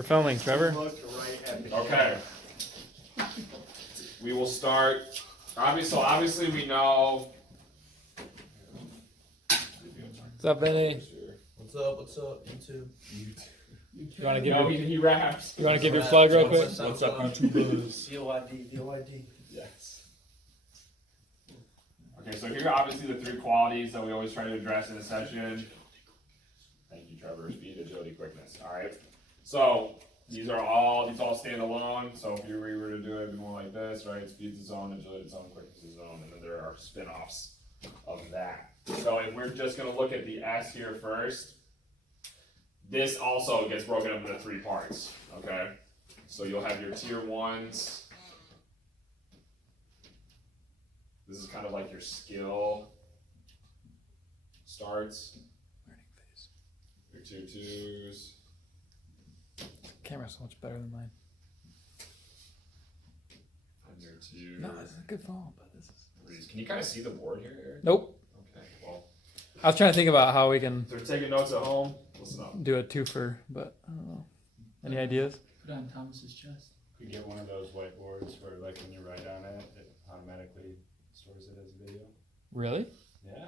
We're filming, Trevor. Look right at the Okay. We will start. Obviously, we know. What's up, Benny? What's up? What's up? YouTube. You want to give He raps. you want to give your plug real quick? What's up, YouTubers? DOID. Yes. Okay, so here are obviously the three qualities that we always try to address in a session. Thank you, Trevor. Speed, agility, quickness. All right. So these all stand alone. So if we were to do it more like this, right? Speed's its own, agility its own, quickness its own, and then there are spin-offs of that. So if we're just going to look at the S here first, this also gets broken up into three parts. Okay. So you'll have your tier ones. This is kind of like your skill starts. Learning phase. Your tier twos. Camera's so much better than mine. And your tier No, this is a good phone, but this is. threes. Can you kind of see the board here, Eric? Nope. Okay, well. I was trying to think about how we can If they're taking notes at home, listen up. do a twofer, but I don't know. Any ideas? Put it on Thomas's chest. You get one of those whiteboards where, like, when you write on it, it automatically stores it as a video. Really? Yeah.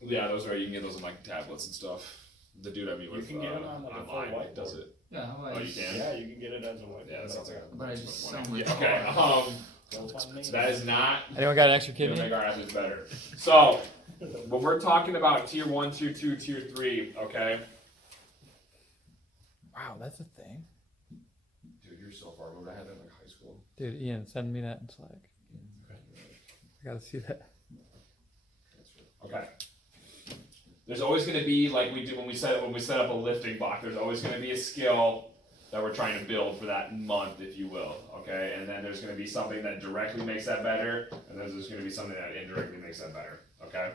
Yeah, those are, you can get those on like tablets and stuff. The dude I meet You with can get it on, like, a full online whiteboard. does it. Yeah, how about Oh, you can? Yeah, you can get it as a whiteboard. Yeah, that sounds like a. But I just Yeah, sound like okay, Go find me. that is not Anyone got an extra gonna kidney? make our athletes better. So, when we're talking about tier 1, tier 2, tier 3, okay? Wow, that's a thing. Dude, you're so far removed. I had that in like high school. Dude, Ian, send me that in Slack. I gotta see that. Okay. There's always going to be, like we do when we set up a lifting block, there's always going to be a skill that we're trying to build for that month, if you will. Okay, and then there's going to be something that directly makes that better, and then there's going to be something that indirectly makes that better. Okay,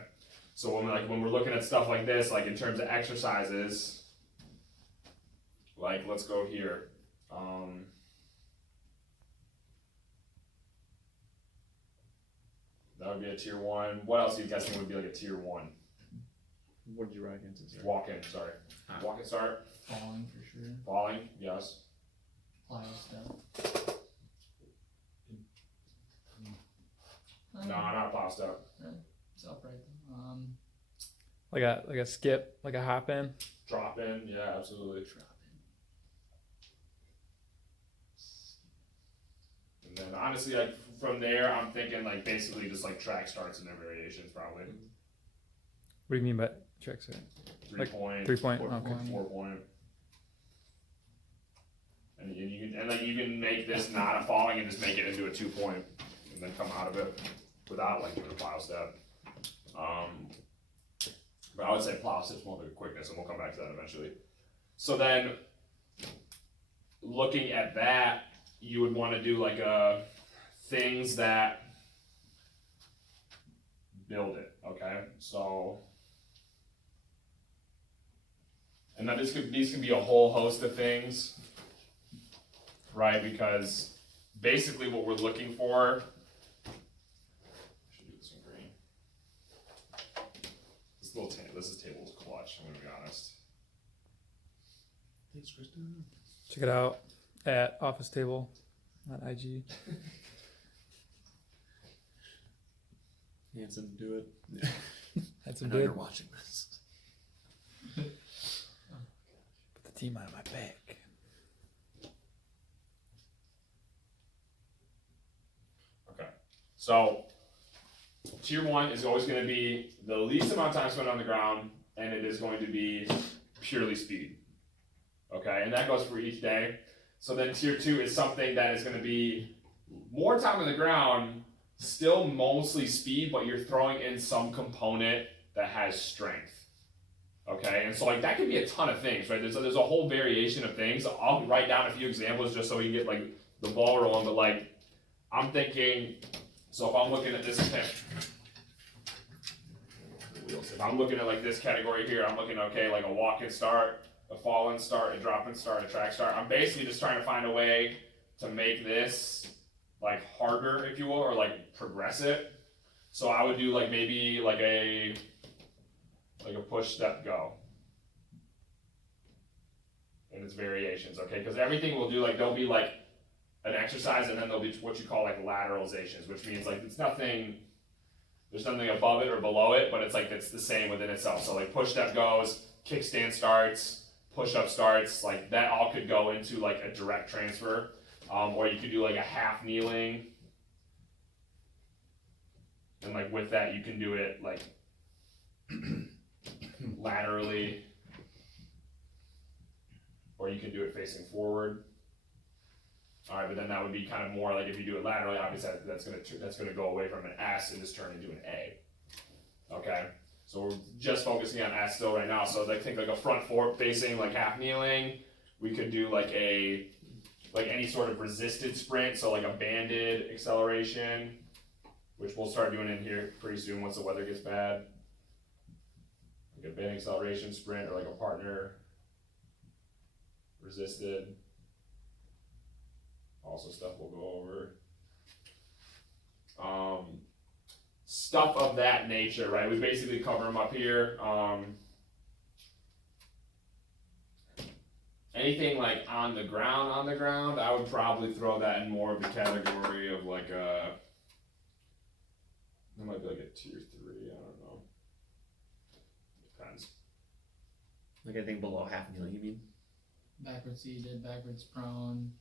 so when we're looking at stuff like this, like in terms of exercises, like let's go here. That would be a tier 1. What else are you testing would be like a tier 1? What did you write into? Walk in, sorry. Walk in start. falling for sure. Falling, yes. Plyo step. No, not plow step. It's upright. Like a skip, like a hop in. Drop in, yeah, absolutely. Drop in. And then honestly, like from there, I'm thinking like basically just like track starts and their variations probably. What do you mean by tricks? Right? 3 Like point, 3 point. 4 Okay. 4 point. And you can make this not a falling and just make it into a 2 point and then come out of it without like doing a plow step. But I would say plow step's more like a quickness, and we'll come back to that eventually. So then, looking at that, you would want to do like things that build it. Okay, so. And then these can be a whole host of things, right? Because basically what we're looking for, I should do this in green. This table's clutch, I'm gonna be honest. Thanks, Kristen. Check it out at Office Table on IG. Hanson, do it. That's I some know you're good. watching this. Put the team on my back. Okay, so tier 1 is always gonna be the least amount of time spent on the ground, and it is going to be purely speed. Okay, and that goes for each day. So then tier 2 is something that is gonna be more time on the ground, still mostly speed, but you're throwing in some component that has strength. Okay, and so like that could be a ton of things, right? There's a whole variation of things. I'll write down a few examples just so we can get like the ball rolling. But like, I'm thinking, so if I'm looking at this if I'm looking at like this category here, I'm looking okay, like a walk and start, a fall and start, a drop and start, a track start. I'm basically just trying to find a way to make this like harder, if you will, or like progress it. So I would do like maybe like a push step go. and its variations, okay? Because everything will do, like, there'll be like an exercise, and then there'll be what you call like lateralizations, which means like it's nothing, there's nothing above it or below it, but it's like it's the same within itself. So like push step goes, kickstand starts, push up starts, like that all could go into like a direct transfer, or you could do like a half kneeling, and like with that you can do it like laterally, or you can do it facing forward. All right, but then that would be kind of more like if you do it laterally, obviously that's gonna go away from an S and just turn into an A. Okay, so we're just focusing on S still right now. So like think like a front forward facing like half kneeling. We could do like any sort of resisted sprint, so like a banded acceleration, which we'll start doing in here pretty soon once the weather gets bad. Like a banded acceleration sprint or like a partner resisted. Also stuff we'll go over. Stuff of that nature, right? We basically cover them up here. Anything like on the ground, I would probably throw that in more of the category of like that might be like a tier 3, I don't know. Depends. Like anything below half kneeling, you mean? Backwards seated, backwards prone,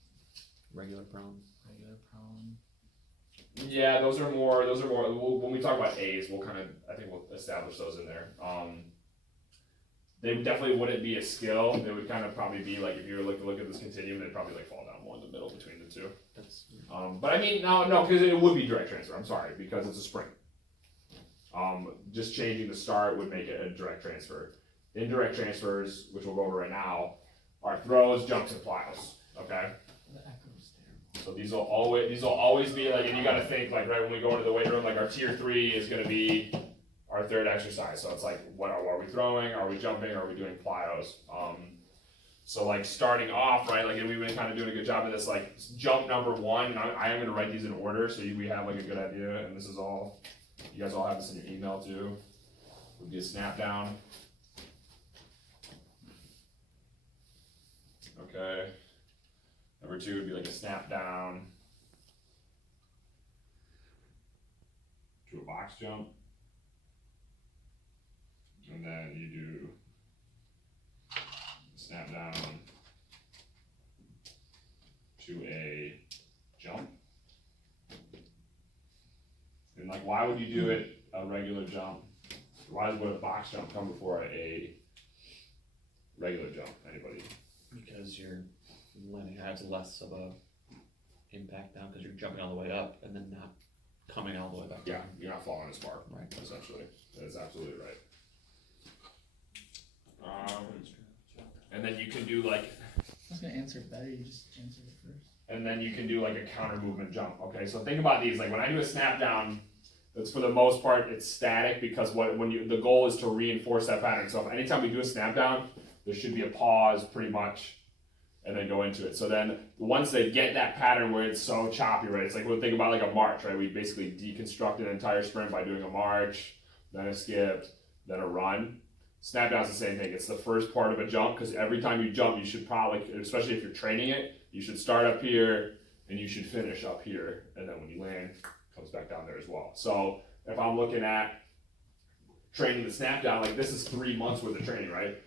Regular prone. regular prone. Yeah, those are more, when we talk about A's, I think we'll establish those in there. They definitely wouldn't be a skill. They would kind of probably be like, if you were like to look at this continuum, they'd probably like fall down more in the middle between the two. That's But I mean, no, because it would be direct transfer, I'm sorry, because it's a sprint. Just changing the start would make it a direct transfer. Indirect transfers, which we'll go over right now, are throws, jumps, and plyos, okay? The echo's terrible. So these will always be like, and you gotta think like right when we go into the weight room, like our tier 3 is gonna be our third exercise. So it's like, what are we throwing? Are we jumping? Are we doing plyos? So like starting off, right, like, and we've been kind of doing a good job of this, like jump number 1, and I am gonna write these in order so we have like a good idea, and this is all, you guys all have this in your email too. Would be a snap down. Okay. Number 2 would be like a snap down to a box jump. And then you do snap down to a jump. And like, why would you do it a regular jump? Why would a box jump come before a regular jump? Anybody? because your landing has less of a impact down because you're jumping all the way up and then not coming all the way back Yeah, down. you're not falling as far. Right. Essentially, that is absolutely right. And then you can do like, I was gonna answer it better, you just answered it first. and then you can do like a counter movement jump. Okay, so think about these. Like when I do a snap down, it's for the most part it's static because the goal is to reinforce that pattern. So if anytime we do a snap down, there should be a pause pretty much, and then go into it. So then once they get that pattern where it's so choppy, right? It's like we'll think about like a march, right? We basically deconstruct an entire sprint by doing a march, then a skip, then a run. Snap down's the same thing. It's the first part of a jump because every time you jump, you should probably, especially if you're training it, you should start up here and you should finish up here, and then when you land, it comes back down there as well. So if I'm looking at training the snap down, like this is 3 months worth of training, right?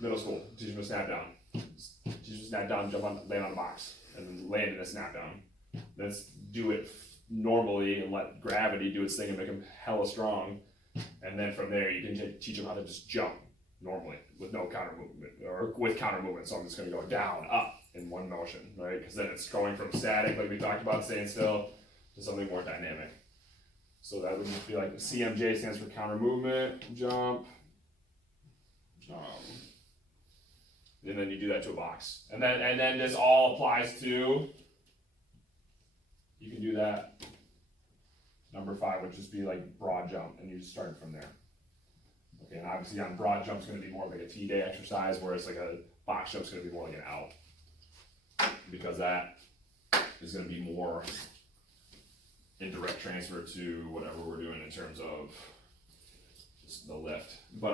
Middle school, teach them a snap down. Teach them a snap down, land on the box, and then land in a snap down. Let's do it normally and let gravity do its thing and make them hella strong. And then from there, you can teach them how to just jump normally with no counter movement or with counter movement. So I'm just going to go down, up in one motion, right? Because then it's going from static, like we talked about, staying still, to something more dynamic. So that would just be like CMJ stands for counter movement, jump. And then you do that to a box. And then this all applies to, you can do that. Number 5 would just be like broad jump, and you just start from there. Okay, and obviously on broad jump's gonna be more like a T-day exercise, whereas like a box jump's gonna be more like an out. Because that is gonna be more indirect transfer to whatever we're doing in terms of the lift. But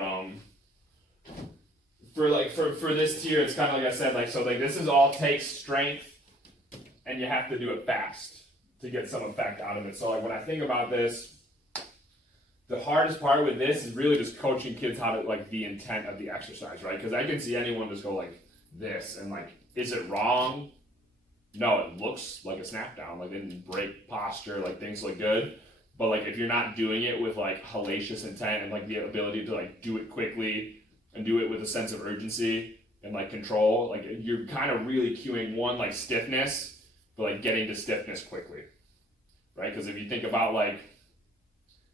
for this tier, it's kind of like I said, like, so like this is all takes strength, and you have to do it fast to get some effect out of it. So like when I think about this, the hardest part with this is really just coaching kids how to, like, the intent of the exercise, right? Because I can see anyone just go like this, and like, is it wrong? No, it looks like a snap down, like they didn't break posture, like things look good. But like if you're not doing it with like hellacious intent and like the ability to like do it quickly and do it with a sense of urgency and like control, like you're kind of really cueing one, like stiffness, but like getting to stiffness quickly, right? Because if you think about like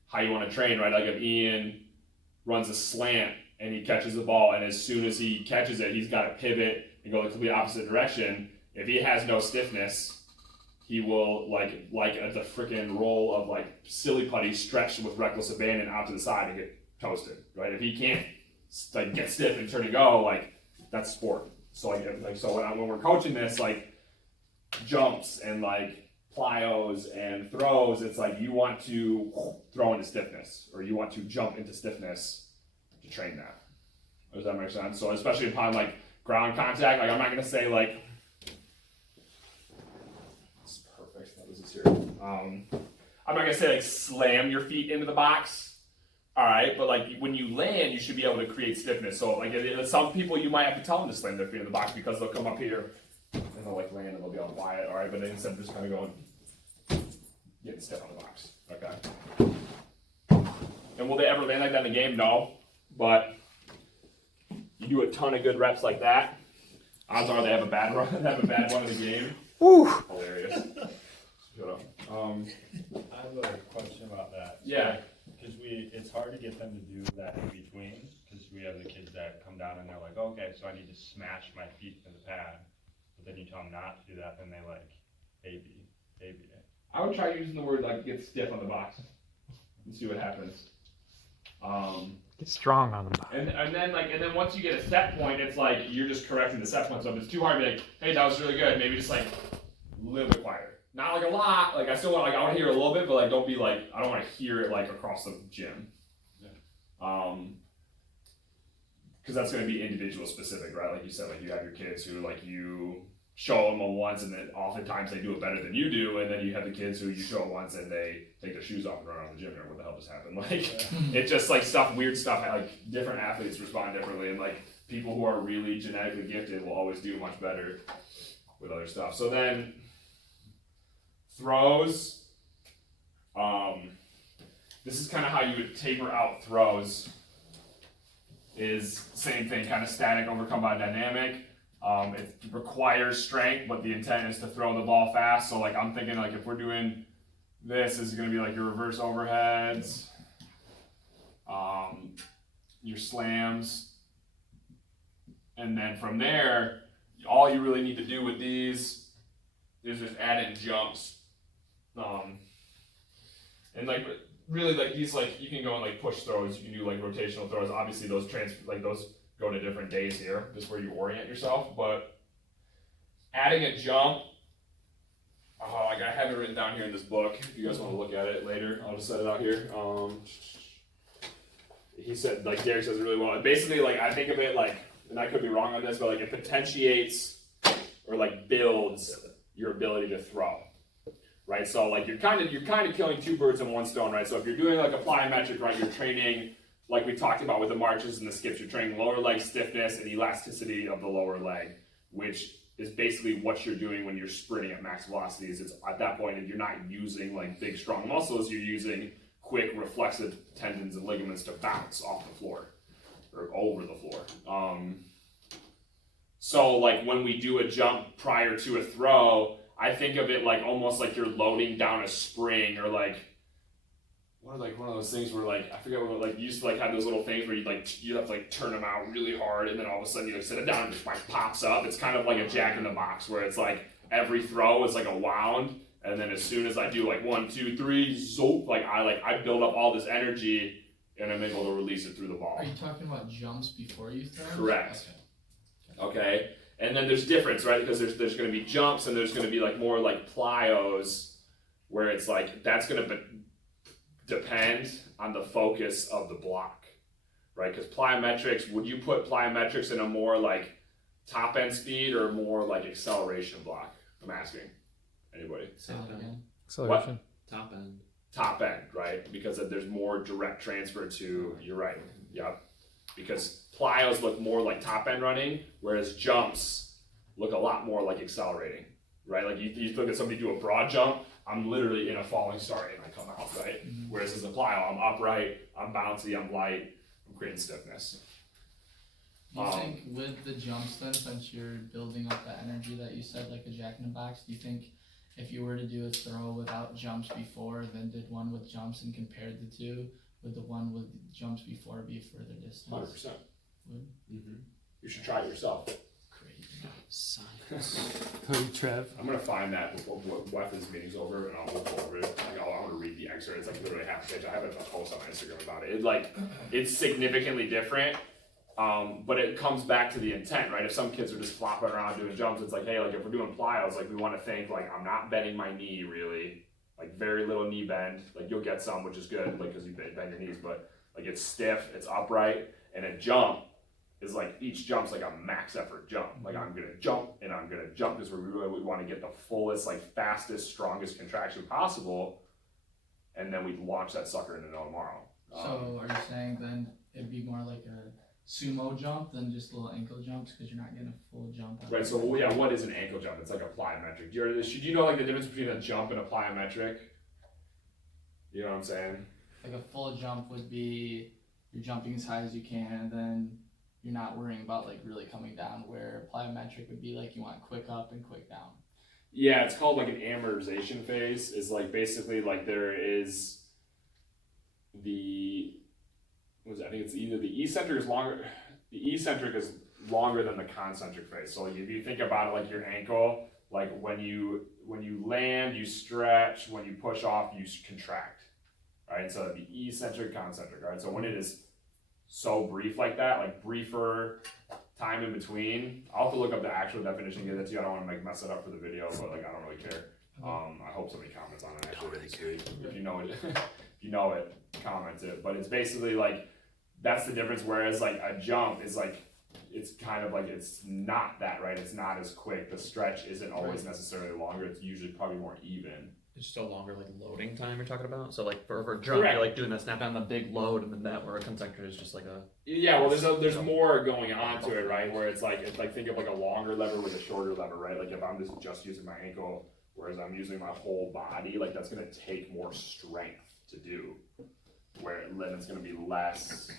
how you want to train, right? Like if Ian runs a slant and he catches the ball, and as soon as he catches it, he's got to pivot and go the complete opposite direction. If he has no stiffness, he will like the freaking roll of like silly putty stretched with reckless abandon out to the side and get toasted, right? If he can't like get stiff and turn and go, like that's sport. So like so when we're coaching this, like jumps and like plyos and throws, it's like you want to throw into stiffness, or you want to jump into stiffness to train that. Does that make sense? So especially upon like ground contact, like I'm not gonna say like it's perfect. That was a serious. I'm not gonna say like slam your feet into the box. All right, but like when you land, you should be able to create stiffness. So like some people, you might have to tell them to slam their feet in the box because they'll come up here and they'll like land and they'll be all quiet. All right, but then instead of just kind of going, getting stiff on the box. Okay. And will they ever land like that in the game? No. But you do a ton of good reps like that, odds are they have a bad run. They have a bad one in the game. Woo! Hilarious. Shut up. I have a question about that. Yeah. Because it's hard to get them to do that in between, because we have the kids that come down and they're like, okay, so I need to smash my feet in the pad. But then you tell them not to do that, then they like baby it. I would try using the word like get stiff on the box and see what happens. Get strong on the box. And then once you get a set point, it's like you're just correcting the set point. So if it's too hard to be like, hey, that was really good, maybe just like a little bit quieter. Not like a lot. Like I still want, like, I want to hear a little bit, but like don't be like, I don't want to hear it like across the gym. Yeah. Because that's going to be individual specific, right? Like you said, like you have your kids who like you show them once, and then oftentimes they do it better than you do, and then you have the kids who you show it once and they take their shoes off and run around the gym. Or what the hell just happened? Like it's just like weird stuff. Like different athletes respond differently, and like people who are really genetically gifted will always do much better with other stuff. So then throws. This is kind of how you would taper out throws. Is same thing, kind of static overcome by dynamic. It requires strength, but the intent is to throw the ball fast. So like I'm thinking like if we're doing this is going to be like your reverse overheads, your slams, and then from there, all you really need to do with these is just add in jumps, and like really like these, like you can go in like push throws, you can do like rotational throws. Obviously those those go to different days here, just where you orient yourself. But adding a jump, like I have it written down here in this book. If you guys want to look at it later, I'll just set it out here. He said, like Derek says it really well. Basically, like I think of it like, and I could be wrong on this, but like it potentiates or like builds your ability to throw. Right, so like you're kind of killing two birds in one stone, right? So if you're doing like a plyometric, right, you're training, like we talked about with the marches and the skips, you're training lower leg stiffness and elasticity of the lower leg, which is basically what you're doing when you're sprinting at max velocities. It's at that point, if you're not using like big strong muscles, you're using quick reflexive tendons and ligaments to bounce off the floor or over the floor. So like when we do a jump prior to a throw, I think of it like almost like you're loading down a spring, or like one of those things where like I forget what, like you used to like have those little things where you have to like turn them out really hard, and then all of a sudden you like set it down and it just like pops up. It's kind of like a Jack in the Box where it's like every throw is like a wound, and then as soon as I do like 1, 2, 3, zoop, I build up all this energy and I'm able to release it through the ball. Are you talking about jumps before you throw? Correct. Okay. And then there's difference, right? Because there's going to be jumps and there's going to be like more like plyos, where it's like that's going to depend on the focus of the block, right? Because plyometrics, would you put plyometrics in a more like top end speed or more like acceleration block? I'm asking. Anybody? Say that again. Acceleration. Top end. Top end, right? Because there's more direct transfer to, you're right, yep. Because plyos look more like top end running, whereas jumps look a lot more like accelerating, right? Like you look at somebody do a broad jump, I'm literally in a falling start and I come out, right? Whereas as a plyo, I'm upright, I'm bouncy, I'm light, I'm creating stiffness. Do you think with the jumps then, since you're building up that energy that you said, like a Jack in the Box, do you think if you were to do a throw without jumps before, then did one with jumps and compared the two, would the one with jumps before be a further distance? 100%. Would? You should try it yourself. Crazy. Science. Cody Trev. I'm gonna find that after this meeting's over, and I'll go over it. Like, I want to read the excerpt. It's like literally half a page. I have a post on my Instagram about it. It's significantly different, but it comes back to the intent, right? If some kids are just flopping around doing jumps, it's like, hey, like if we're doing plyos, like we want to think like I'm not bending my knee really, like very little knee bend. Like you'll get some, which is good, like because you bend your knees, but like it's stiff, it's upright, and a jump is like each jump's like a max effort jump. Like I'm gonna jump and I'm gonna jump because we really want to get the fullest, like fastest, strongest contraction possible, and then we launch that sucker into no tomorrow. So are you saying then it'd be more like a sumo jump than just little ankle jumps because you're not getting a full jump? Right. So yeah, what is an ankle jump? It's like a plyometric. Should you know like the difference between a jump and a plyometric? You know what I'm saying? Like a full jump would be you're jumping as high as you can, and then you're not worrying about like really coming down, where plyometric would be like you want quick up and quick down. Yeah, it's called like an amortization phase. Is like basically like there is the I think it's either the eccentric is longer. The eccentric is longer than the concentric phase. So like if you think about it like your ankle, like when you land, you stretch. When you push off, you contract. Right. So that'd be eccentric, concentric. Right. So when it is so brief like that, like briefer time in between, I'll have to look up the actual definition and get it to you. I don't want to mess it up for the video, but like I don't really care. I hope somebody comments on it actually this week. If you know it, comment it. But it's basically like that's the difference. Whereas like a jump is like it's kind of like it's not that, right? It's not as quick. The stretch isn't always necessarily longer. It's usually probably more even. It's still longer like loading time you're talking about. So like for a jump, Correct. you're like doing that snap down the big load and then that where a concentric is just like a Yeah, well, there's more going on to it, right? Where it's like think of like a longer lever with a shorter lever, right? Like if I'm just using my ankle, whereas I'm using my whole body, like that's gonna take more strength to do. Where then it's gonna be less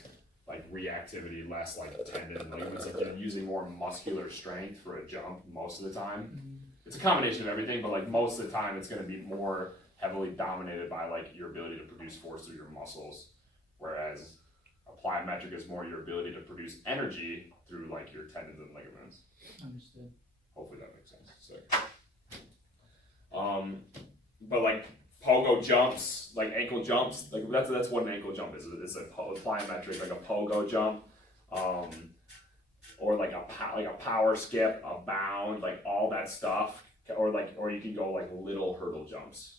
like reactivity, less like tendon and ligaments. Like you're using more muscular strength for a jump most of the time. It's a combination of everything, but like most of the time, it's gonna be more heavily dominated by like your ability to produce force through your muscles, whereas a plyometric is more your ability to produce energy through like your tendons and ligaments. Understood. Hopefully that makes sense. So, but like pogo jumps, like ankle jumps, like that's what an ankle jump is. It's a plyometric, like a pogo jump, or like a power skip, a bound, like all that stuff, or you can go like little hurdle jumps.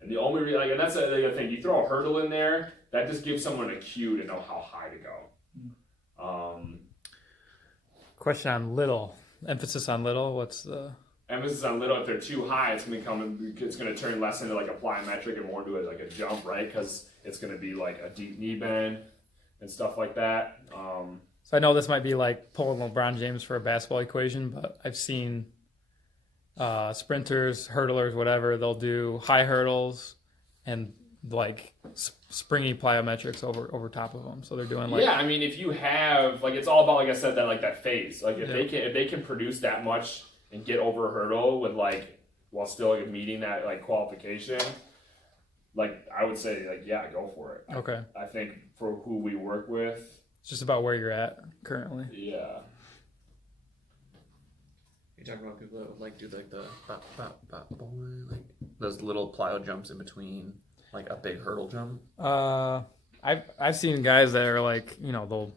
And the only and that's the other thing. You throw a hurdle in there, that just gives someone a cue to know how high to go. Question on little. Emphasis on little. What's the Emphasis on little. If they're too high, it's gonna turn less into like a plyometric and more into like a jump, right? Because it's gonna be like a deep knee bend and stuff like that. So I know this might be like pulling LeBron James for a basketball equation, but I've seen sprinters, hurdlers, whatever. They'll do high hurdles and like springy plyometrics over top of them. So they're doing like I mean, if you have like, it's all about like I said that phase. Like if they can produce that much and get over a hurdle with like while still like, meeting that like qualification, like I would say like go for it. Okay. I think for who we work with, It's just about where you're at currently. yeah. you're talking about people that would like do like the like those little plyo jumps in between like a big hurdle jump. I've seen guys that are like, they'll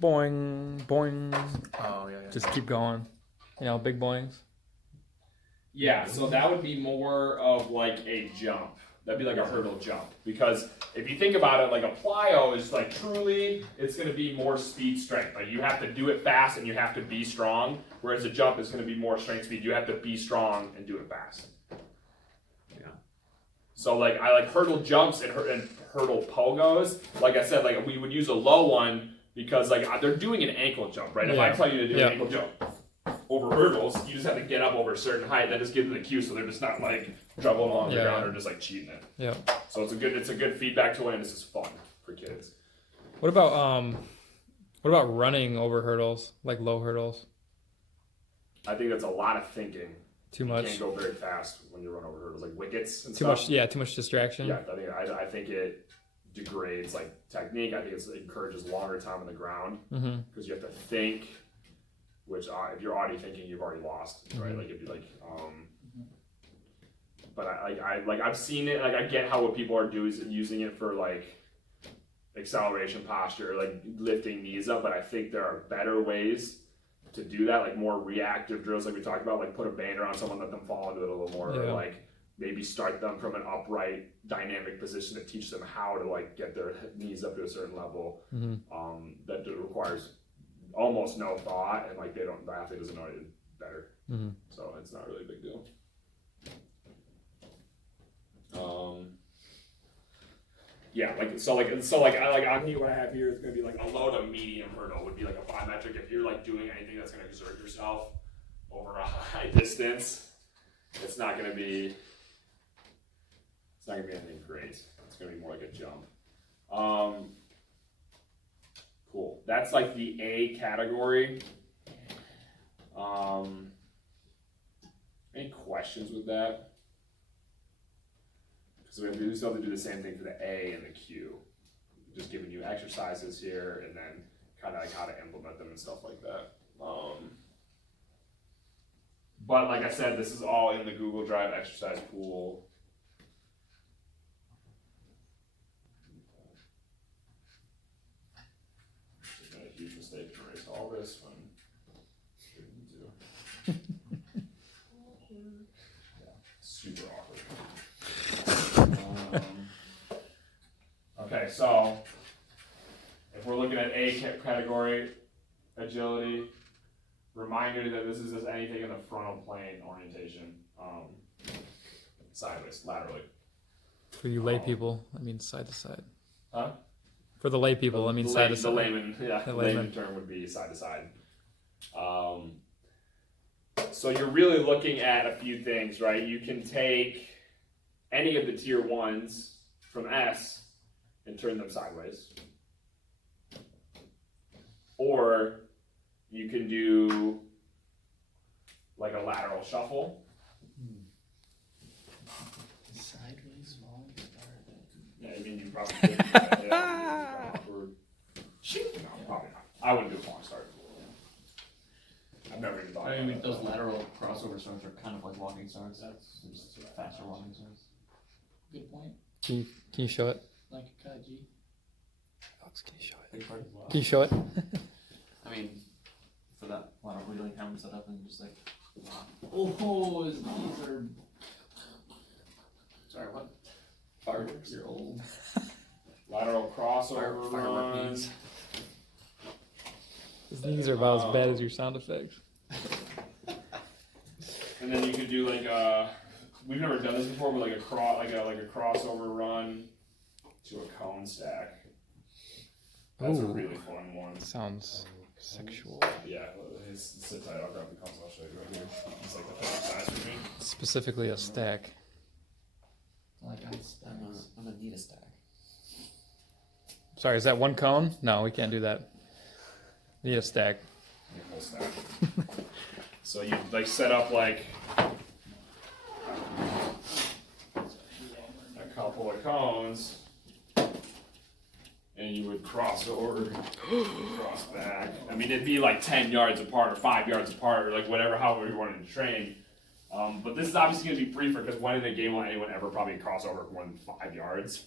boing boing, Oh yeah. just keep going, big boings. Yeah, so that would be more of like a jump. That'd be like a hurdle jump. Because if you think about it, like a plyo is like truly, it's gonna be more speed strength. Like you have to do it fast and you have to be strong. Whereas a jump is gonna be more strength speed. You have to be strong and do it fast. Yeah. So like I like hurdle jumps and hurdle pogos. Like I said, like we would use a low one because like they're doing an ankle jump, right? If I Yeah. tell you to do Yeah. an ankle jump over hurdles, you just have to get up over a certain height. That just gives them the cue, so they're just not like dribbling along the Yeah. ground or just like cheating it. Yeah. So it's a good feedback tool, and this is fun for kids. What about running over hurdles, like low hurdles? I think that's a lot of thinking. Too You much. can't go very fast when you run over hurdles, like wickets and Too stuff. much. Yeah. Too much distraction. Yeah, I think it degrades like technique. I think it encourages longer time on the ground Mm-hmm. because you have to think. Which if you're already thinking, you've already lost, right? Mhm. Like if you like. But I've seen it. Like I get how what people are doing is using it for like acceleration posture, like lifting knees up. But I think there are better ways to do that, like more reactive drills, like we talked about, like put a banner on someone, let them fall into it a little more, or Yeah. like maybe start them from an upright, dynamic position to teach them how to like get their knees up to a certain level. Mm-hmm. That requires almost no thought, and like the athlete doesn't know it better, Mm-hmm. so it's not really a big deal. Yeah, I think what I have here is gonna be like a low to medium hurdle would be like a plyometric. If you're like doing anything that's gonna exert yourself over a high distance, it's not gonna be anything great. It's gonna be more like a jump. Cool. That's like the A category. Any questions with that? Because we still have to do the same thing for the A and the Q. Just giving you exercises here and then kind of like how to implement them and stuff like that. But like I said, this is all in the Google Drive exercise pool. Just made a huge mistake to erase all this when shouldn't do. Yeah, super awkward. Okay, so if we're looking at A category, agility, reminder that this is just anything in the frontal plane orientation, sideways, laterally. For you lay people, I mean side to side. Huh? For the lay people, I mean side to The side. layman, yeah, The the layman. layman term would be side to side. So you're really looking at a few things, right? You can take any of the tier ones from S and turn them sideways. Or you can do like a lateral shuffle. Sideways falling start. Yeah, I mean, you probably could. Yeah, no, probably not. I wouldn't do a falling start. I've never even thought I about mean, that. those lateral crossover starts are kind of like walking starts. That's just faster walking starts. Good point. Can you show it? Like a Kaji. Alex, can you show it? Big part. Can you show it? I mean, for that, why don't we like have them set up and just like. Oh, these are Sorry, what? Fireworks. You're old. Lateral crossover Firework run. knees. His knees are about as bad as your sound effects. And then you could do like we've never done this before, but like a crossover run to a cone stack. That's a Ooh. really fun one. Sounds sexual. Yeah, sit tight. I'll grab the cones. I'll show you right here. It's like the perfect size for me. Specifically a stack. like on stacks. I'm gonna need a stack. Sorry, is that one cone? No, we can't do that. We need a stack. Make a whole stack. So you like set up like a couple of cones, and you would cross over, cross back. I mean, it'd be like 10 yards apart or 5 yards apart or like whatever, however you wanted to train. But this is obviously going to be briefer because when in a game will anyone ever probably cross over more than 5 yards?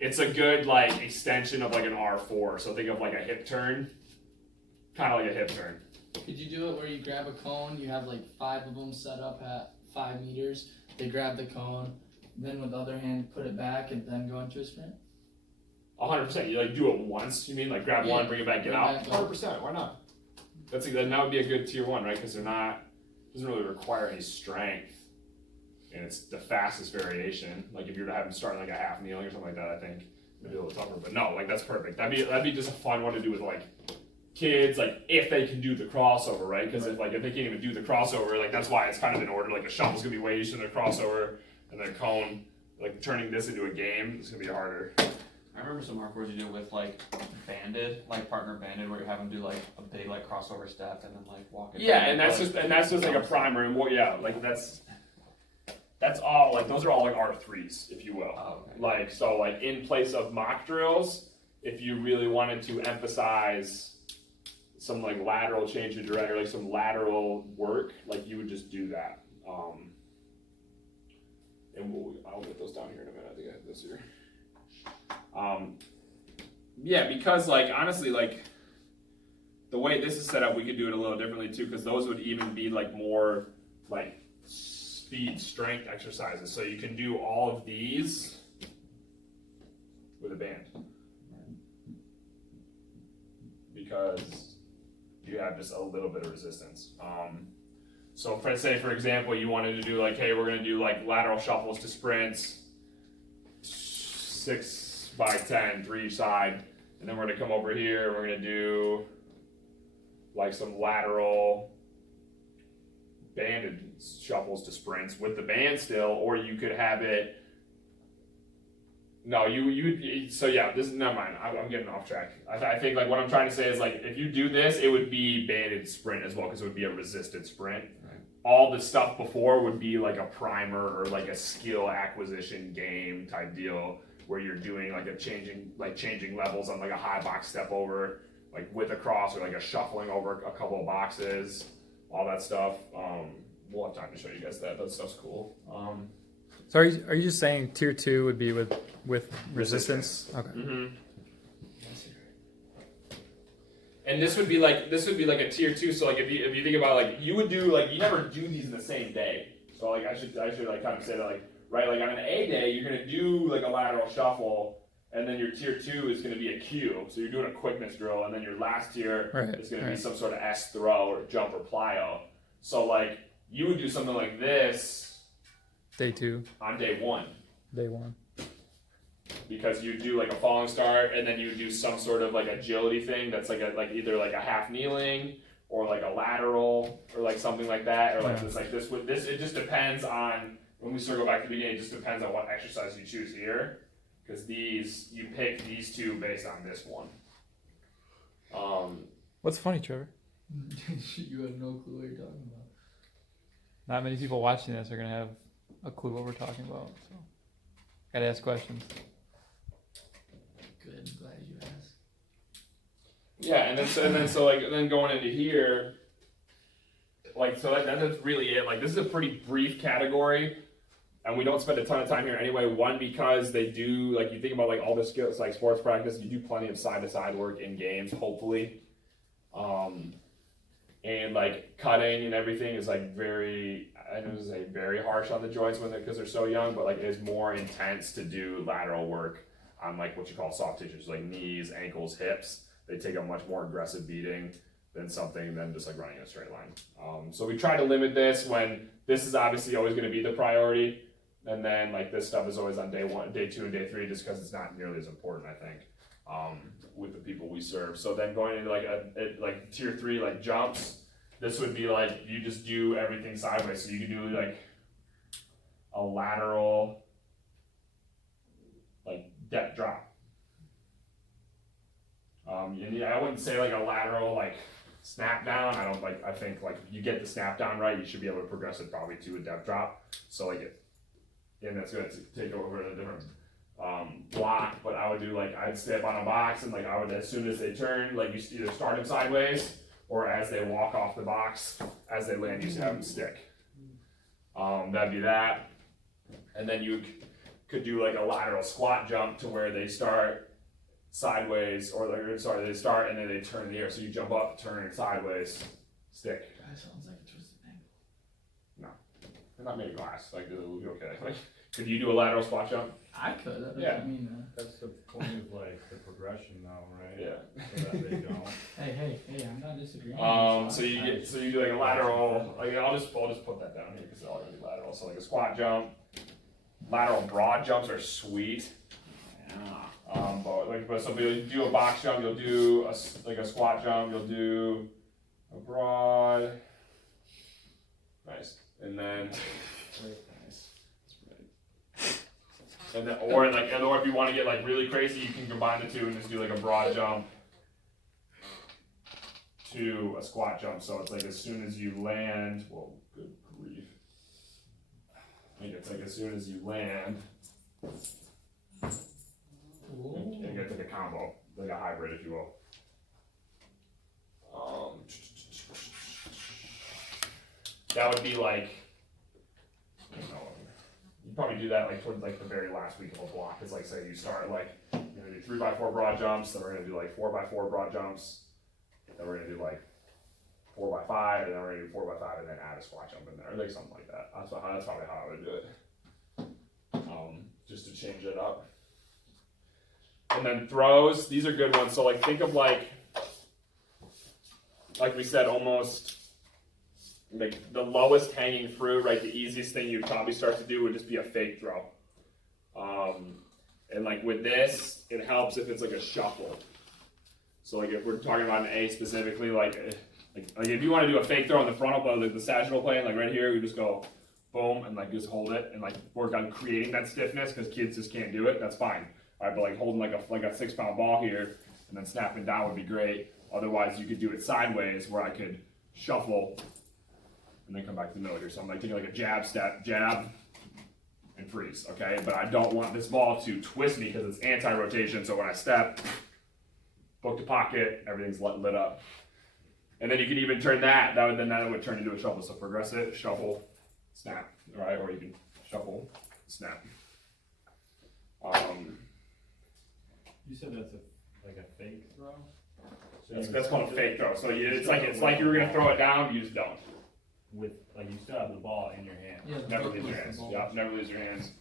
It's a good like extension of like an R4. So think of like a hip turn, kind of like a hip turn. Could you do it where you grab a cone, you have like 5 of them set up at 5 meters, they grab the cone, then with the other hand, put it back and then go into a sprint? 100%. You like do it once. You mean like grab one, bring it back, get bring out. it back, 100%. Why not? That would be a good tier 1, right? Because they're not doesn't really require any strength, and it's the fastest variation. Like if you were to have them start like a half kneeling or something like that, I think it'd be a little tougher. But no, like that's perfect. That'd be just a fun one to do with like kids, like if they can do the crossover, right? Because if they can't even do the crossover, like that's why it's kind of in order. Like a shuffle's gonna be way easier than a crossover, and then a cone. Like turning this into a game is gonna be harder. I remember some hardcores you did with like banded, like partner banded, where you have them do like a big like crossover step and then like walk it. Yeah, back, and that's just like a primer and what like that's all like those are all like R3s, if you will. Oh, okay. Like so like in place of mock drills, if you really wanted to emphasize some like lateral change of direction, like some lateral work, like you would just do that. And I'll get those down here in a minute. I think I have this here. Yeah, because like honestly, like the way this is set up, we could do it a little differently too, because those would even be like more like speed strength exercises. So you can do all of these with a band, because you have just a little bit of resistance. So for example, you wanted to do like, hey, we're gonna do like lateral shuffles to sprints, 6x10, 3 each side, and then we're gonna come over here, we're gonna do like some lateral banded shuffles to sprints with the band still, or you could have it. No, so yeah, never mind. I'm getting off track. I think like what I'm trying to say is like if you do this, it would be banded sprint as well because it would be a resisted sprint. Right. All the stuff before would be like a primer or like a skill acquisition game type deal where you're doing like changing levels on like a high box step over, like with a cross or like a shuffling over a couple of boxes, all that stuff. We'll have time to show you guys that. That stuff's cool. So are you just saying tier 2 would be with resistance? Okay. Mm-hmm. And this would be like a tier 2. So like if you think about like you would do like you never do these in the same day. So like I should like kind of say that like right like on an A day you're gonna do like a lateral shuffle, and then your tier 2 is gonna be a Q. So you're doing a quickness drill, and then your last tier is gonna be some sort of S throw or jump or plyo. So like you would do something like this Day 2. on day 1. Day 1. Because you do like a falling start, and then you do some sort of like agility thing that's like either like a half kneeling or like a lateral or like something like that, or like this with this. It just depends on when we circle back to the beginning. It just depends on what exercise you choose here, because you pick these 2 based on this one. What's funny, Trevor? You have no clue what you're talking about. Not many people watching this are gonna have a clue what we're talking about. So, gotta ask questions. Good, I'm glad you asked. Yeah, and then going into here, like so that's really it. Like this is a pretty brief category, and we don't spend a ton of time here anyway. One, because they do like you think about like all the skills like sports practice, you do plenty of side to side work in games, hopefully. And like cutting and everything is like very harsh on the joints because they're so young, but like it is more intense to do lateral work on like what you call soft tissues, like knees, ankles, hips. They take a much more aggressive beating than just like running in a straight line. So we try to limit this when this is obviously always going to be the priority, and then like this stuff is always on day 1, day 2, and day 3 just because it's not nearly as important, I think, with the people we serve. So then going into like tier 3, like jumps, this would be like you just do everything sideways. So you can do like a lateral like depth drop. And I wouldn't say like a lateral like snap down. I think like if you get the snap down right, you should be able to progress it probably to a depth drop. So like and that's gonna take over a different block. But I would do like I'd step on a box, and like I would, as soon as they turn, like you either start them sideways or as they walk off the box, as they land, you should have them stick. That'd be that. And then you could do like a lateral squat jump to where they start sideways, they start and then they turn in the air. So you jump up, turn sideways, stick. That sounds like a twisted ankle. They're not made of glass. Like it'll be okay. Like Could you do a lateral squat jump? I could. That doesn't Yeah. mean That's the point of like the progression though, right? Yeah. So that they don't. hey, I'm not disagreeing. So you do like a lateral. Like I'll just put that down here because they're all gonna be lateral. So like a squat jump, lateral broad jumps are sweet. But so you'll do a box jump, you'll do a squat jump, you'll do a broad. Nice, and then nice. And then or if you want to get like really crazy, you can combine the two and just do like a broad jump to a squat jump. So it's like as soon as you land, well, good grief. I think it's like as soon as you land, you get like a combo, like a hybrid, if you will. That would be like, you know, you probably do that like towards like the very last week of a block. It's like say you start like you're gonna do 3x4 broad jumps, then we're gonna do like 4x4 broad jumps, then we're gonna do like 4x5, and then we're gonna do 4x5, and then add a squat jump in there, or like something like that. That's probably how I would do it. Just to change it up. And then throws, these are good ones. So like think of like we said, almost like the lowest hanging fruit, right? The easiest thing you'd probably start to do would just be a fake throw. And like with this, it helps if it's like a shuffle. So like if we're talking about an A specifically, like if you want to do a fake throw in the frontal plane, like the sagittal plane, like right here, we just go boom and like just hold it and like work on creating that stiffness because kids just can't do it. That's fine. All right, but like holding like a 6-pound ball here and then snapping down would be great. Otherwise, you could do it sideways where I could shuffle and then come back to the middle here. So I'm like taking like a jab, step, jab, and freeze, okay? But I don't want this ball to twist me because it's anti-rotation. So when I step, book to pocket, everything's lit up. And then you can even turn that would turn into a shuffle. So progressive, shuffle, snap, all right? Or you can shuffle, snap. You said that's like a fake throw? So That's called a fake throw. So it's like you were gonna throw it down, you just don't. With like you still have the ball in your hand. Yeah, the Never fake lose your was the hands. ball. Yeah, never lose your hands.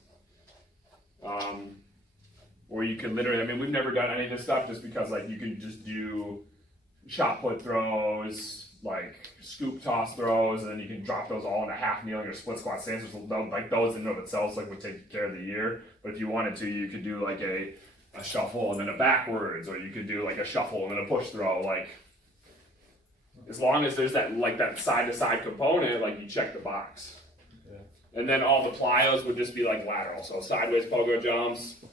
Or you could literally, I mean, we've never done any of this stuff just because like you can just do shot put throws, like scoop toss throws, and then you can drop those all in a half kneeling or split squat stance. Like those in and of itself like would take care of the year. But if you wanted to, you could do like a shuffle and then a backwards, or you could do like a shuffle and then a push throw. Like as long as there's that side to side component, like you check the box. Yeah. And then all the plyos would just be like lateral. So sideways pogo jumps,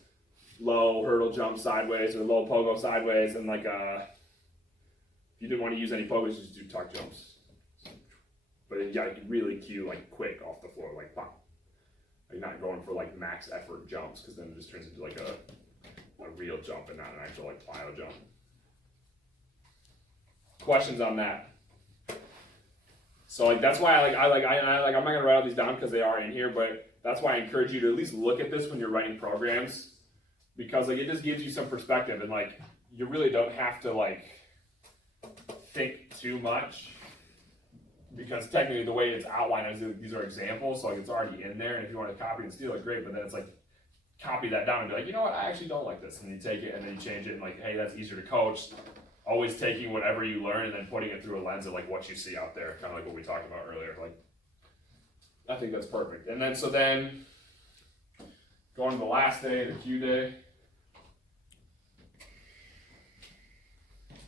low hurdle jump sideways, or low pogo sideways, and like if you didn't want to use any pogos, just do tuck jumps. But yeah, you can really cue like quick off the floor, like pop. Like not going for like max effort jumps, because then it just turns into like a real jump and not an actual like plyo jump. Questions on that? So like that's why I'm not gonna write all these down because they are in here, but that's why I encourage you to at least look at this when you're writing programs, because like it just gives you some perspective, and like you really don't have to like think too much, because technically the way it's outlined is these are examples, so like it's already in there, and if you want to copy and steal it, great, but then it's like copy that down and be like, you know what, I actually don't like this, and you take it and then you change it, and like, hey, that's easier to coach. Always taking whatever you learn and then putting it through a lens of like what you see out there, kind of like what we talked about earlier. Like, I think that's perfect. And then going to the last day, the Q day.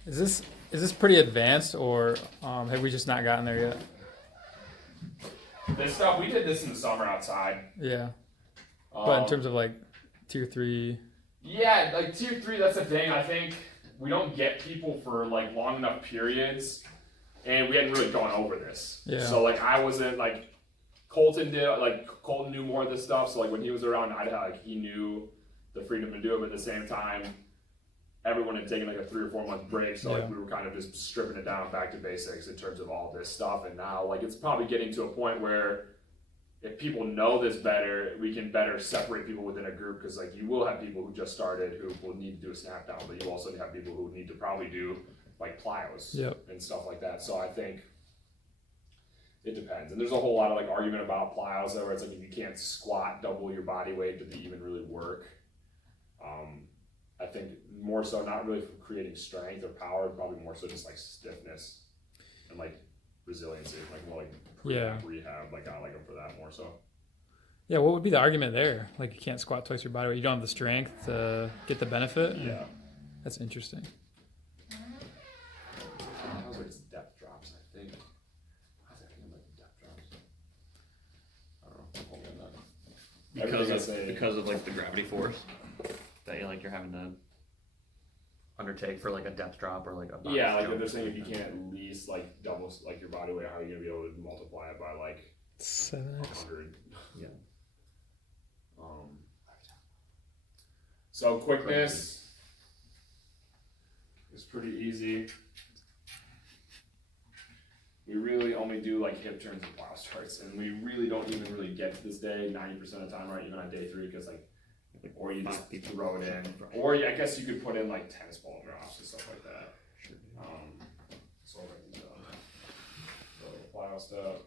Is this pretty advanced, or have we just not gotten there yet? This stuff, we did this in the summer outside. Yeah, but in terms of like tier 3. Yeah, like tier 3, that's the thing. I think we don't get people for like long enough periods, and we hadn't really gone over this. Yeah. So like I wasn't like Colton knew more of this stuff. So like when he was around Idaho, like he knew the freedom to do it. But at the same time, everyone had taken like a 3 or 4 month break. So like we were kind of just stripping it down back to basics in terms of all this stuff. And now like it's probably getting to a point where if people know this better, we can better separate people within a group, because like you will have people who just started who will need to do a snap down, but you also have people who need to probably do like plyos Yep. and stuff like that. So I think It depends, and there's a whole lot of like argument about plyos where it's like if you can't squat double your body weight, do they even really work? I think more so not really for creating strength or power, probably more so just like stiffness and like resiliency, like more like Yeah. rehab. Like I like them for that more so. Yeah, what would be the argument there? Like you can't squat twice your body weight. You don't have the strength to get the benefit? Yeah. That's interesting. I was like it's depth drops, I think. I think like depth drops. I don't know. Hold me on that. Everything I say- Because of like the gravity force that you're having to undertake for like a depth drop or like a box Yeah, like jump they're or saying if you something. can't at least like double like your body weight, how are you gonna be able to multiply it by like 7x. 100? Yeah. So quickness is pretty easy. We really only do like hip turns and plow starts, and we really don't even really get to this day 90% of the time, right? Even on day 3, because like, or you just throw it in, or I guess you could put in like tennis ball drops and stuff like that. So I'll write these down. So plow step.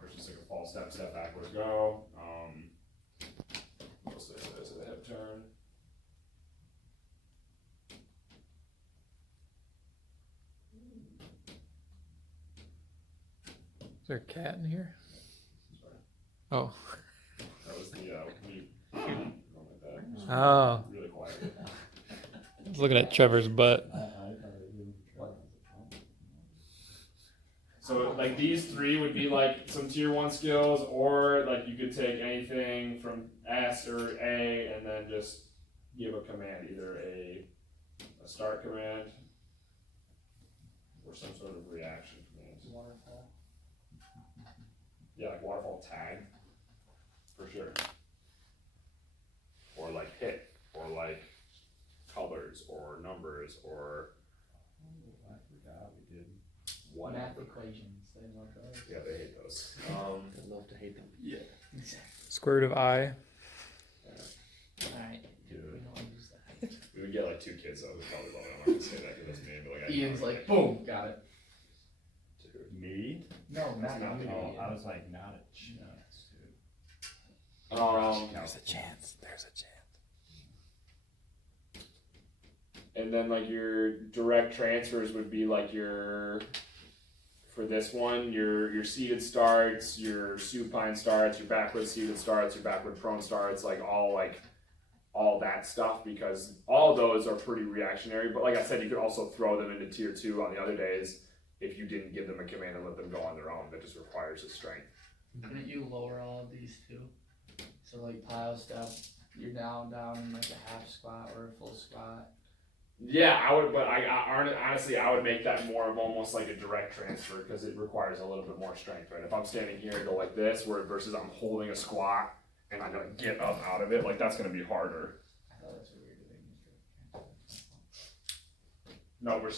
Or just like a false step, step backwards, go. We'll say this is a hip turn. Is there a cat in here? Sorry. Oh. That was the we like that. Oh. Really quiet. I was looking at Trevor's butt. So like these 3 would be like some tier 1 skills, or like you could take anything from S or A and then just give a command, either a start command or some sort of reaction command. Waterfall. Yeah, like waterfall tag, for sure. Or like hit, or like colors, or numbers, or I forgot we did. what? Math equations. They love those. Yeah, they hate those. I'd love to hate them. Yeah. Square root of I. Alright. Dude. We don't use that. We would get like 2 kids though who probably love it. I'm not gonna say that because that's me, but like I Ian's like, boom, got it. Dude. Me? No, Matt. not you the- Oh, Ian. I was like, not a chance, dude. There's a chance. There's a chance. And then like your direct transfers would be like your, for this one, your seated starts, your supine starts, your backward seated starts, your backward prone starts, like all that stuff, because all those are pretty reactionary. But like I said, you could also throw them into tier 2 on the other days if you didn't give them a command and let them go on their own. That just requires a strength. Couldn't you lower all of these too? So like pile step, you're down in like a half squat or a full squat. Yeah, I would, but honestly, I would make that more of almost like a direct transfer because it requires a little bit more strength, right? If I'm standing here and go like this, where versus I'm holding a squat and I like get up out of it, like that's gonna be harder. I thought that's what we were doing. No, I'm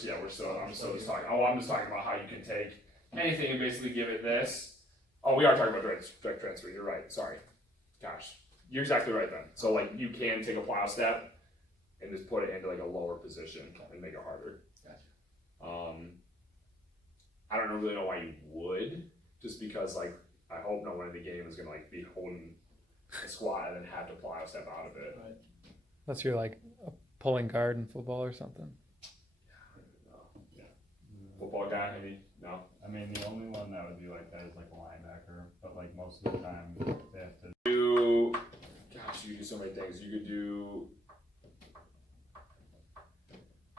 still just talking. Oh, I'm just talking about how you can take anything and basically give it this. Oh, we are talking about direct transfer. You're right. Sorry. Gosh, you're exactly right then. So like you can take a plow step and just put it into like a lower position and make it harder. Gotcha. I don't really know why you would, just because like I hope no one in the game is gonna like be holding a squat and then have to plow step out of it. Unless you're like a pulling guard in football or something. Yeah. Football guy, maybe? No. I mean, the only one that would be like that is like a linebacker, but like most of the time they have to. Gosh, you could do so many things. You could do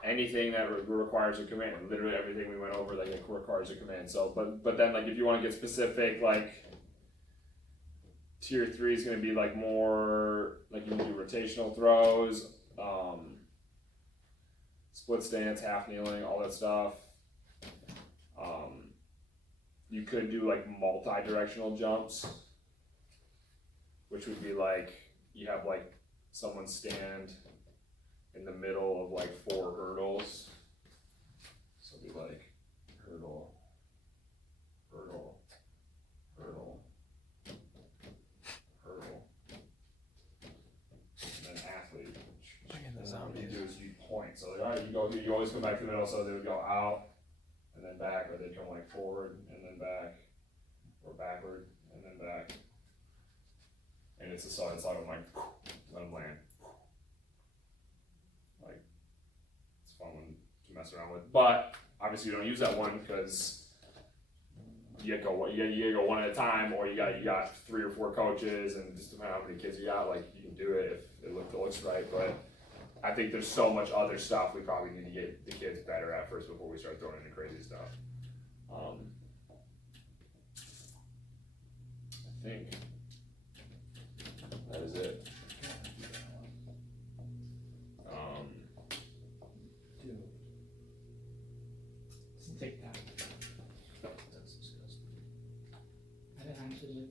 anything that requires a command. Literally everything we went over, like it requires a command. So, but then like if you want to get specific, like tier 3 is going to be like more like you can do rotational throws, split stance, half kneeling, all that stuff. You could do like multi-directional jumps, which would be like you have like someone stand in the middle of like 4 hurdles. So it'd be like hurdle, hurdle, hurdle, hurdle, and then athlete. Bring in the And then what you zombies. do is you point. So like, all right, you always go back to the middle, so they would go out, and then back, or they come like forward and then back, or backward and then back. And it's a solid slide. I'm like, let them land. Like, it's a fun one to mess around with. But obviously, you don't use that one because you gotta go one at a time, or you got 3 or 4 coaches, and just depending on how many kids you got, like you can do it if it looks right. But I think there's so much other stuff we probably need to get the kids better at first before we start throwing in the crazy stuff. I think that is it. Tic Tac. That's disgusting. I didn't actually.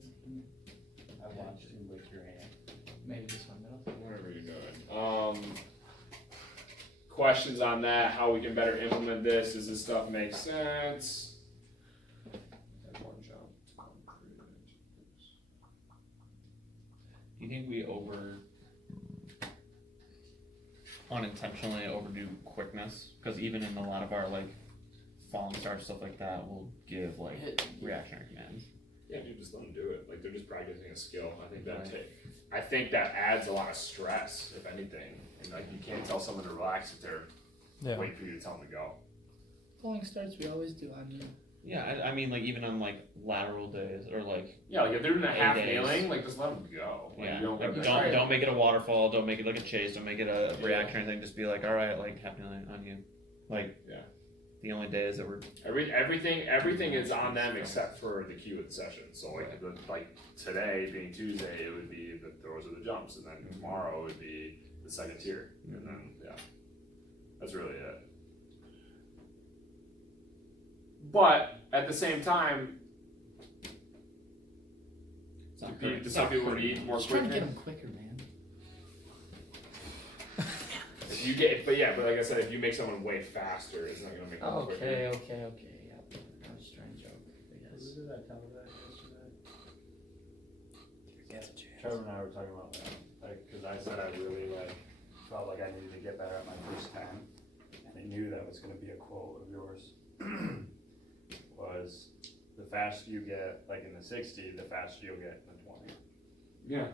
I watched you lick your hand. Maybe this one middle. Whatever you're doing. Questions on that? How we can better implement this? Does this stuff make sense? One jump. Do you think we unintentionally overdo quickness? Because even in a lot of our like falling start stuff like that, we'll give like reactionary commands. Yeah, you just let them do it. Like they're just practicing a skill. I think that adds a lot of stress, if anything. And like you can't tell someone to relax if they're waiting for you to tell them to go. Falling starts we always do on you. Yeah, I mean like even on like lateral days or like Yeah, like if they're doing a half days. kneeling, like just let them go. Like, yeah, you don't, like, gotta- don't make it a waterfall, don't make it like a chase, don't make it a reactionary thing. Just be like, all right, like half kneeling on you. Like Yeah. the only days that we're everything is on them except for the cue of the session. So like today being Tuesday, it would be the throws or the jumps, and then tomorrow it would be the second tier, and then that's really it. But at the same time, some people need more Just trying to quicker. get them quicker, man. If you but like I said, if you make someone way faster, it's not gonna make them quicker. Okay. Yep. I was trying to joke. I guess. Who did I tell that yesterday? Yes. Trevor and I were talking about that, like, cause I said I really felt like I needed to get better at my first 10, and I knew that was gonna be a quote of yours. Was the faster you get, like in the 60, the faster you'll get in the 20. Yeah.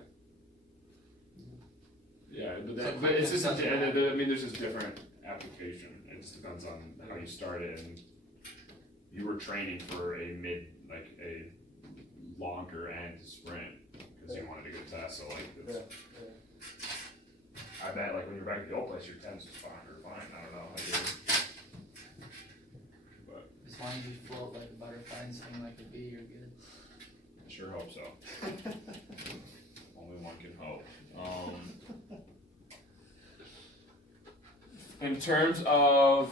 Yeah, So but it's just, quickness I doesn't mean, there's just different application. It just depends on how you started, and you were training for a longer end sprint because you wanted a good test. So like, I bet like when you're back at the old place, your 10's just fine. I don't know. I did. But As long as you float like a butterfly and sting like a bee, you're good. I sure hope so. Only one can hope. In terms of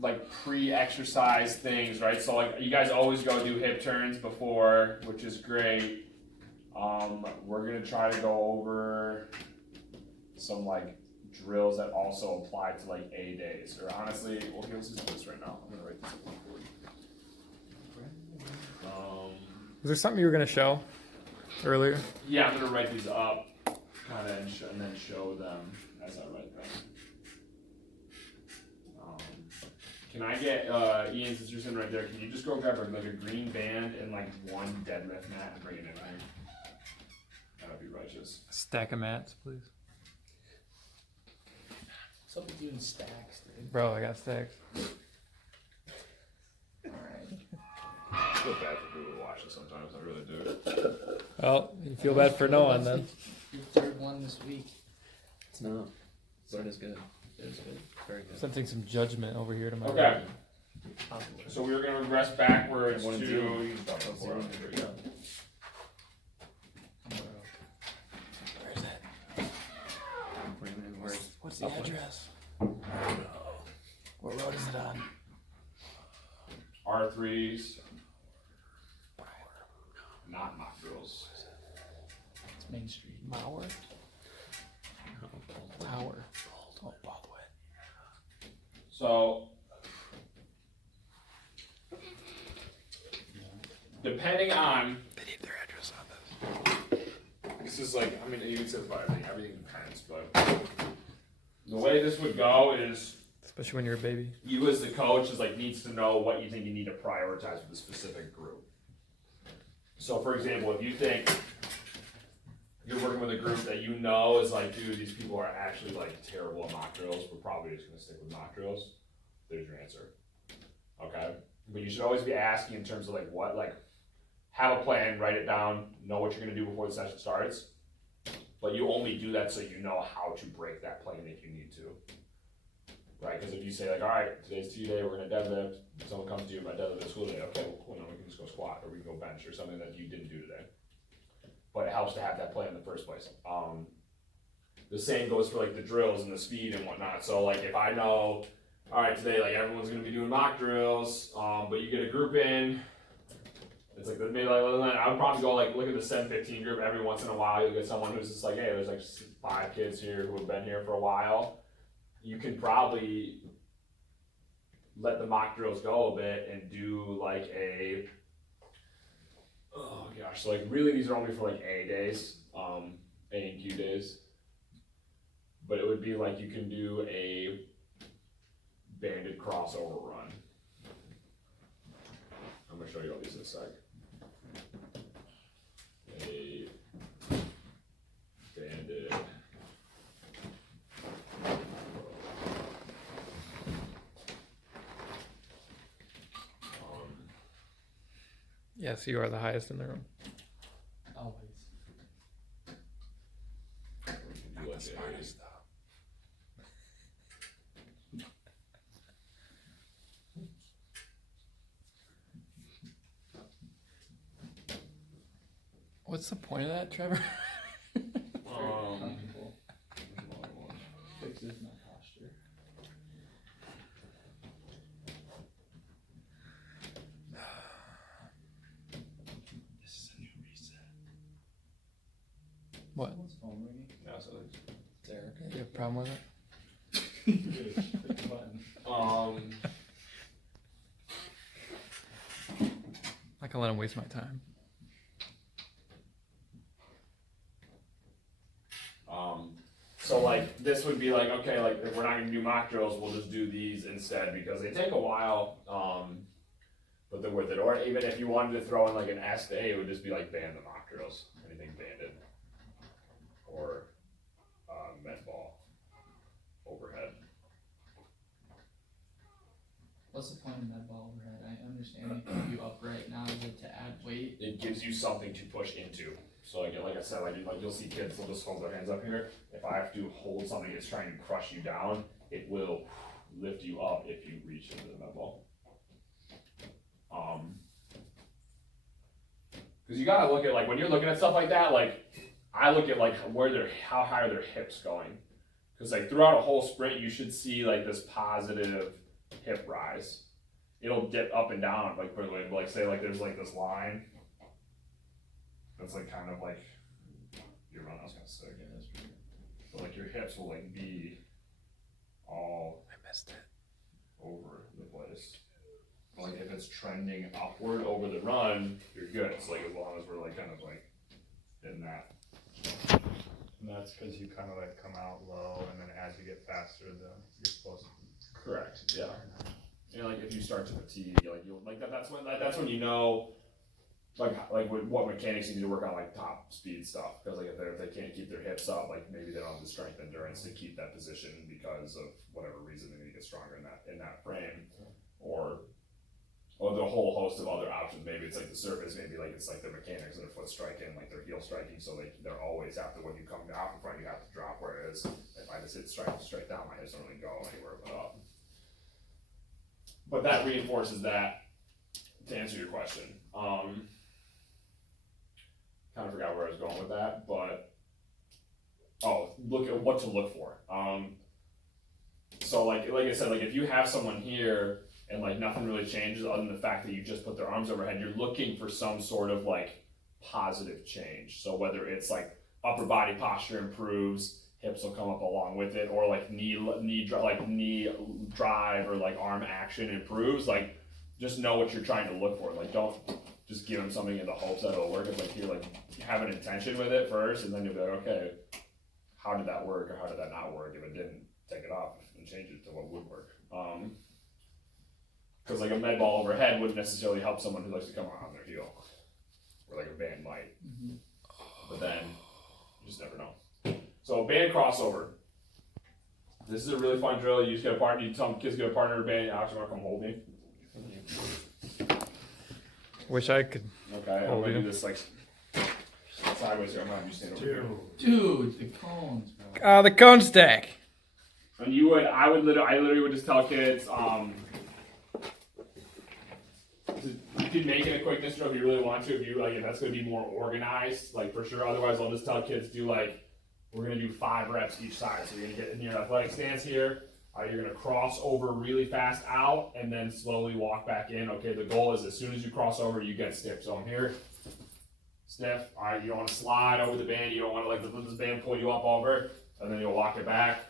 like pre-exercise things, right? So like you guys always go do hip turns before, which is great. We're gonna try to go over some like drills that also apply to like A days. Or honestly, well, let's just do this right now. I'm gonna write this up for you. Was there something you were gonna show earlier? Yeah, I'm gonna write these up, kind of, and then show them as I write them. Can I get Ian, since you're sitting right there? Can you just go grab like a green band and like one deadlift mat and bring it in here? That would be righteous. A stack of mats, please. What's up with you in stacks, dude? Bro, I got stacks. Alright. I feel bad for people who watch it sometimes. I really do. Well, you feel bad for no one then. Your third one this week. it's not, but it is good. It was good. Very good. Sensing some judgment over here to my Okay. right. So we were gonna regress backwards One and to. two. You can start before. There we go. Where's that? What's the address? What road is it on? R3s. Not mock drills. It's Main Street. Mauer? Tower. Oh, Baldwin. So, depending on, They need their address on this. this is like, I mean, you can say about everything depends, but the way this would go is especially when you're a baby. You as the coach is like needs to know what you think you need to prioritize with a specific group. So for example, if you think you're working with a group that you know is like, dude, these people are actually like terrible at mock drills, we're probably just gonna stick with mock drills. There's your answer. Okay? But you should always be asking in terms of like what, like, have a plan, write it down, know what you're gonna do before the session starts. But you only do that so you know how to break that plan if you need to. Right? Because if you say like, all right, today's Tuesday, we're gonna deadlift, someone comes to you about deadlift at school today, okay, well cool, now we can just go squat or we can go bench or something that you didn't do today. But it helps to have that plan in the first place. The same goes for like the drills and the speed and whatnot. So like if I know, all right, today like everyone's gonna be doing mock drills, but you get a group in, it's like maybe like I would probably go like look at the 7-15 group every once in a while. You'll get someone who's just like, hey, there's like 5 kids here who have been here for a while. You can probably let the mock drills go a bit and do like a, oh gosh, so like really these are only for like A days, A and Q days. But it would be like you can do a banded crossover run. I'm gonna show you all these in a sec. A banded. Yes, you are the highest in the room. Always. Do like a, What's the point of that, Trevor? Comfortable. Fixes my posture. This is a new reset. What? Someone's phone ringing. yeah, so Do you have a problem with it? Click the button. I can let him waste my time. So like this would be like, okay, like if we're not gonna do mock drills, we'll just do these instead because they take a while. But they're worth it. Or even if you wanted to throw in like an S day, it would just be like ban the mock drills, anything banded, or med ball overhead. What's the point of med ball overhead? I understand you can do upright now. Is it to add weight? It gives you something to push into. So like I said, like you'll see kids will just hold their hands up here. If I have to hold something that's trying to crush you down, it will lift you up if you reach into the med ball. Because you gotta look at like when you're looking at stuff like that, like I look at like how high are their hips going? Because like throughout a whole sprint, you should see like this positive hip rise. It'll dip up and down, like for like say like there's like this line. That's like kind of like your run. I was gonna say again, but like your hips will like be all I missed it. over the place. Like if it's trending upward over the run, you're good. So like as long as we're like kind of like in that. And that's because you kind of like come out low, and then as you get faster, you're supposed to. Correct. Yeah. And like if you start to fatigue, like you'll like that's when you know. Like what mechanics you need to work on, like top speed stuff, because like if they can't keep their hips up, like maybe they don't have the strength endurance to keep that position because of whatever reason they need to get stronger in that frame, or the whole host of other options. Maybe it's like the surface, maybe like it's like their mechanics, their foot striking, like their heel striking, so they're always after when you come out in front, you have to drop. Whereas if I just hit straight down, my hips don't really go anywhere but up. But that reinforces that. To answer your question. Kind of forgot where I was going with that, but look at what to look for. So like I said, like if you have someone here and like nothing really changes other than the fact that you just put their arms overhead, you're looking for some sort of like positive change. So whether it's like upper body posture improves, hips will come up along with it, or like knee drive or like arm action improves. Like just know what you're trying to look for. Like don't just give them something in the hopes that it'll work. It's like you have an intention with it first, and then you'll be like, okay, how did that work or how did that not work? If it didn't, take it off and change it to what would work. Because like a med ball overhead wouldn't necessarily help someone who likes to come on their heel, or like a band might. But then you just never know. So band crossover. This is a really fun drill. You just get a partner. You tell kids get a partner in a band. You actually want to come hold me. Wish I could. Okay, I'm Hold gonna you. do this like sideways here. I'm gonna have you stand over here. Dude, the cones, bro. The cone stack. And I literally would just tell kids, you can make it a quickness drill if you really want to. If that's gonna be more organized, like for sure. Otherwise, I'll just tell kids do like we're gonna do 5 reps each side. So you're gonna get in your athletic stance here. You're gonna cross over really fast out and then slowly walk back in. Okay, the goal is as soon as you cross over, you get stiff. So I'm here, stiff. All right, you don't want to slide over the band. You don't want to let this band pull you up over, and then you'll walk it back.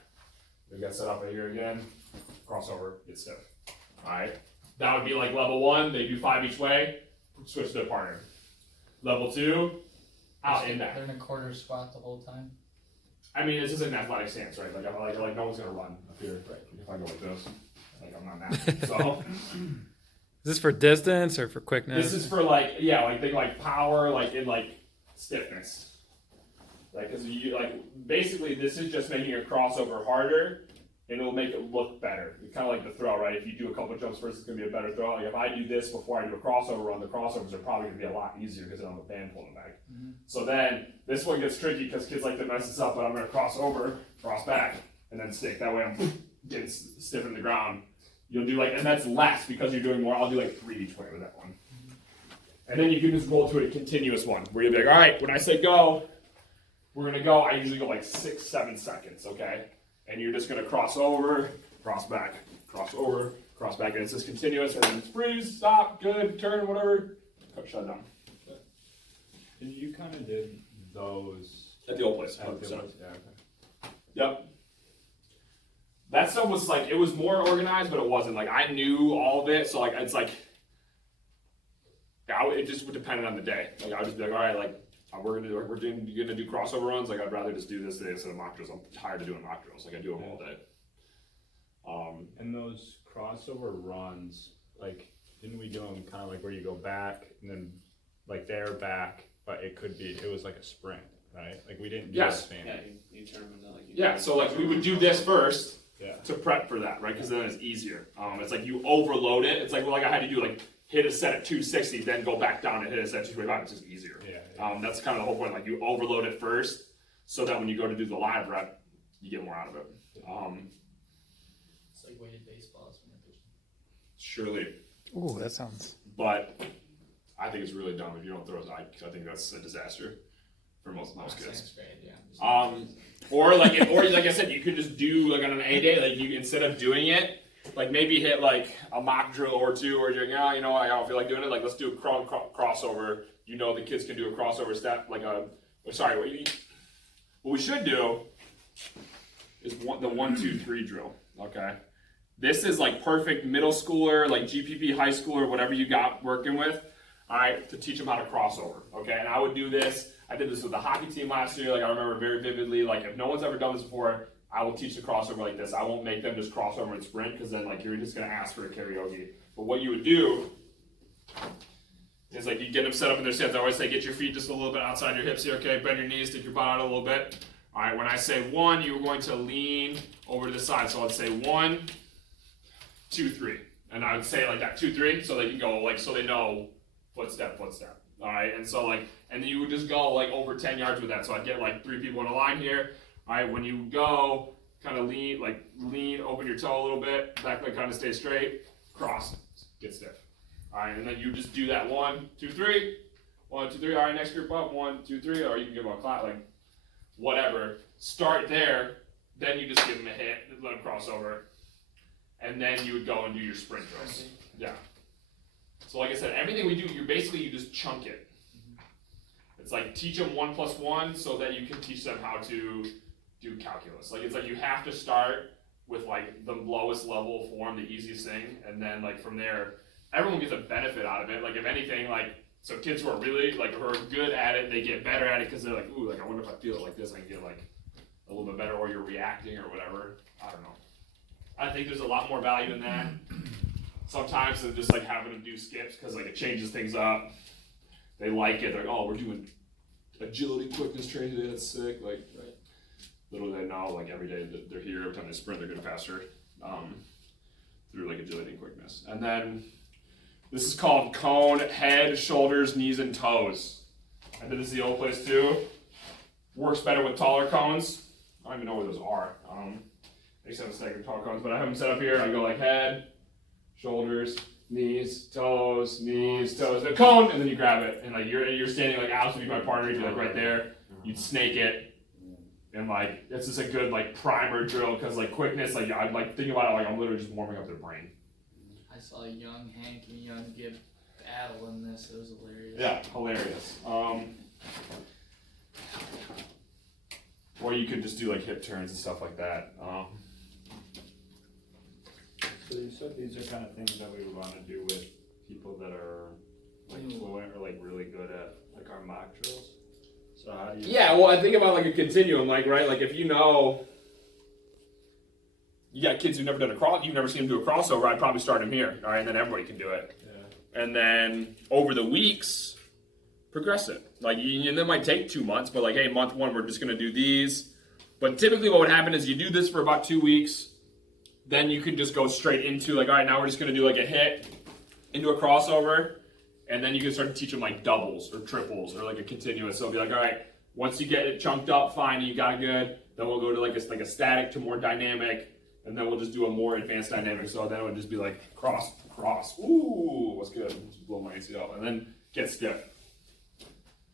We got set up right here again. Crossover, get stiff. All right, that would be like level 1. They do 5 each way. Switch to their partner. Level 2, out in back. They're in a quarter squat the whole time. I mean, this is an athletic stance, right? Like no one's gonna run up here. Right. If I go like this, like I'm not that. So Is this for distance or for quickness? this is for think like power, like in like stiffness. Like, cause you basically this is just making your crossover harder, and it'll make it look better. It's kind of like the throw, right? If you do a couple jumps first, it's gonna be a better throw. Like if I do this before I do a crossover run, the crossovers are probably gonna be a lot easier because I don't have a band pulling back. So then this one gets tricky because kids like to mess this up, but I'm gonna cross over, cross back, and then stick. That way I'm getting stiff in the ground. You'll do and that's less because you're doing more. I'll do like 3 each way with that one. And then you can just roll to a continuous one where you'll be like, all right, when I say go, we're gonna go. I usually go like 6-7 seconds, okay? And you're just gonna cross over, cross back, cross over, cross back, and it's just continuous, and then it's freeze, stop, good, turn, whatever, shut down. And you kind of did those At the old place, at the 100%. old- yeah, okay. Yep. That stuff was it was more organized, but it wasn't. I knew all of it, so it just would depend on the day. I would just be like, all right, we're gonna do crossover runs. I'd rather just do this today instead of mock drills. I'm tired of doing mock drills. I do them all day. And those crossover runs, didn't we do them kind of where you go back and then they're back, but it was like a sprint, right? We didn't do Yes. that Yeah, you turn them into Yeah, so we would do this first Yeah. to prep for that, right? Because then it's easier. It's you overload it. It's I had to do hit a set at 260, then go back down and hit a set at 225. It's just easier. Yeah. That's kind of the whole point. You overload it first, so that when you go to do the live rep, you get more out of it. It's like weighted baseballs when you're pitching. Surely, Ooh, that sounds. but I think it's really dumb if you don't throw it. I think that's a disaster for most kids. That's great, yeah. Or like I said, you could just do on an A day, you instead of doing it, maybe hit a mock drill or 2, or you're I don't feel like doing it. Let's do a crossover. The kids can do a crossover step, what we should do is the 1-2-3 drill. Okay, this is perfect middle schooler, GPP high schooler, whatever you got working with. All right, to teach them how to crossover. Okay, and I would do this. I did this with the hockey team last year. I remember very vividly. If no one's ever done this before, I will teach the crossover like this. I won't make them just crossover and sprint because then you're just gonna ask for a karaoke. But what you would do is you get them set up in their stance. I always say get your feet just a little bit outside your hips here. Okay, bend your knees, stick your butt out a little bit. All right, when I say 1, you're going to lean over to the side. So I'd say 1, 2, 3, and I would say that 2, 3, so they can go so they know footstep. All right, and so and then you would just go over 10 yards with that. So I'd get 3 people in a line here. All right, when you go, kind of lean, open your toe a little bit, back leg kind of stay straight, cross, get stiff. All right, and then you just do that 1, 2, 3, 1, 2, 3. All right, next group up, 1, 2, 3, or you can give them a clap, whatever. Start there, then you just give them a hit, let them cross over, and then you would go and do your sprint drills. Yeah. So like I said, everything we do, you just chunk it. It's teach them 1 + 1 so that you can teach them how to do calculus. You have to start with the lowest level form, the easiest thing, and then from there, everyone gets a benefit out of it. If anything, so kids who are really who are good at it, they get better at it because they're ooh, I wonder if I feel it like this, I can get a little bit better, or you're reacting or whatever. I don't know. I think there's a lot more value in that. Sometimes than just like having them do skips, because like it changes things up. They like it. They're like, oh, we're doing agility, quickness training today. That's sick. Like, little do they know, like every day that they're here, every time they sprint, they're getting faster through like agility and quickness. And then this is called cone, head, shoulders, knees, and toes. I did this the old place too. Works better with taller cones. I don't even know where those are. Except for second tall cones, but I have them set up here. I go like head, shoulders, knees, toes, the cone, and then you grab it. And like you're standing like Alex would be my partner, you'd be like right there. You'd snake it, and like it's just a good like primer drill because like quickness, like I'm like thinking about it like I'm literally just warming up their brain. I saw young Hank and young Gib battle in this. It was hilarious. Yeah, hilarious. Or you could just do like hip turns and stuff like that. So you said these are kind of things that we would want to do with people that are like fluent or like really good at like our mock drills. So how do you? Yeah, well, I think about like a continuum, like right, like if you know you got kids who've never done you've never seen them do a crossover, I'd probably start them here, all right, and then everybody can do it. Yeah. And then over the weeks, progress it. Like, and that might take 2 months, but like, hey, month one, we're just gonna do these. But typically, what would happen is you do this for about 2 weeks, then you can just go straight into like, all right, now we're just gonna do like a hit into a crossover, and then you can start to teach them like doubles or triples or like a continuous. So it'll be like, all right, once you get it chunked up, fine, you got it good. Then we'll go to like a static to more dynamic, and then we'll just do a more advanced dynamic. So then it would just be like cross. Ooh, what's good? Just blow my ACL, and then get stiff.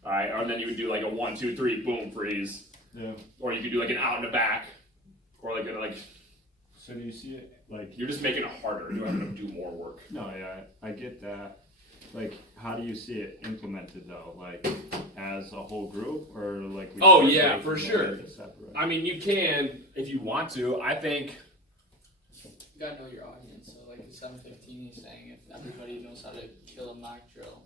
All right, or then you would do like a 1, 2, 3, boom, freeze. Yeah. Or you could do like an out and a back, or like a So do you see it like? you're just making it harder. You're having to do more work. No, yeah, I get that. Like, how do you see it implemented though? Like, as a whole group, or like? We Oh, separate yeah, them for and sure. make it separate? I mean, you can if you want to. I think. You gotta know your audience. So like in 715, he's saying if everybody knows how to kill a mock drill.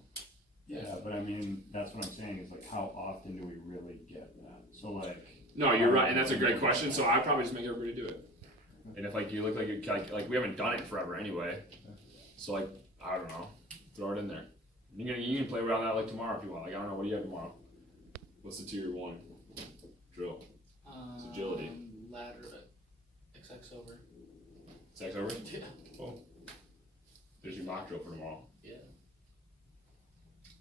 Yeah, but I mean, that's what I'm saying is like, how often do we really get that? So like. No, you're right, and that's a great question. So I'd probably just make everybody do it. And if like you look like you're like we haven't done it forever anyway, so like I don't know, throw it in there. You can play around that like tomorrow if you want. Like I don't know, what do you have tomorrow? What's the tier 1 drill? It's agility. Ladder, XX over. Sex over? Yeah. Oh. There's your mock drill for tomorrow. Yeah.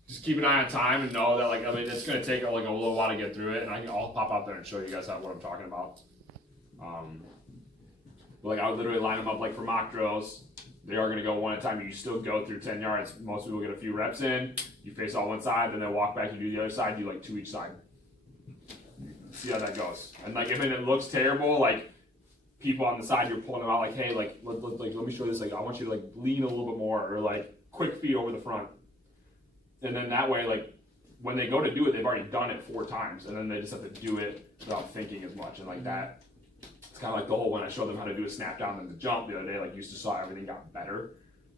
Just keep an eye on time and know that like I mean it's gonna take like a little while to get through it, and I'll pop out there and show you guys what I'm talking about. But like I would literally line them up like for mock drills. They are gonna go one at a time. You still go through 10 yards. Most people get a few reps in. You face all one side, then they walk back. You do the other side. Do like 2 each side. See how that goes. And like if it looks terrible, like people on the side, you're pulling them out. Like hey, like let me show you this. Like I want you to like lean a little bit more, or like quick feet over the front. And then that way, like when they go to do it, they've already done it 4 times, and then they just have to do it without thinking as much. And like that, it's kind of like the whole when I showed them how to do a snap down and the jump the other day. Like you just saw everything got better.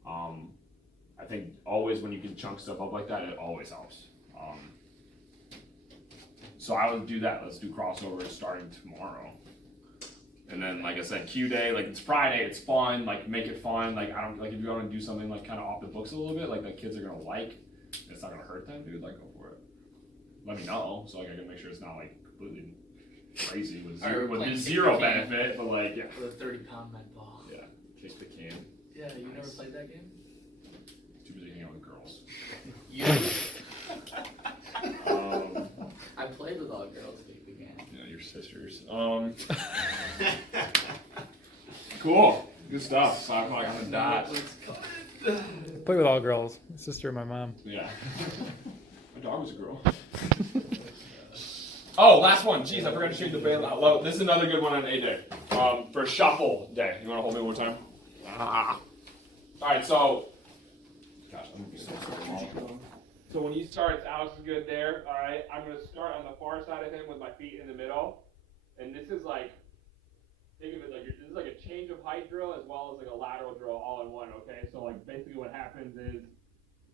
I think always when you can chunk stuff up like that, it always helps. So I would do that. Let's do crossovers starting tomorrow. And then, like I said, Q day, like it's Friday, it's fun. Like make it fun. Like I don't like if you want to do something like kind of off the books a little bit, like the kids are gonna like. It's not gonna hurt them, dude. Like, go for it. Let me know, so like I can make sure it's not like completely crazy with zero benefit. But like, yeah, With a 30-pound med ball. yeah, kick the can. Yeah, you never played that game? Too busy hanging out with girls. Yeah. Um, I played with all girls kick the game. yeah, your sisters. Cool, good stuff. 5 o'clock on the dot. Play with all girls. My sister and my mom. Yeah. My dog was a girl. Oh, last one. Jeez, I forgot to show you the bailout. Well, this is another good one on A day. For shuffle day. You want to hold me one time? All right, so. Gosh, I'm gonna be so long. So when he starts, Alex is good there. All right, I'm gonna start on the far side of him with my feet in the middle, and this is like. Think of it like this is like a change of height drill as well as like a lateral drill all in one, okay? So like basically what happens is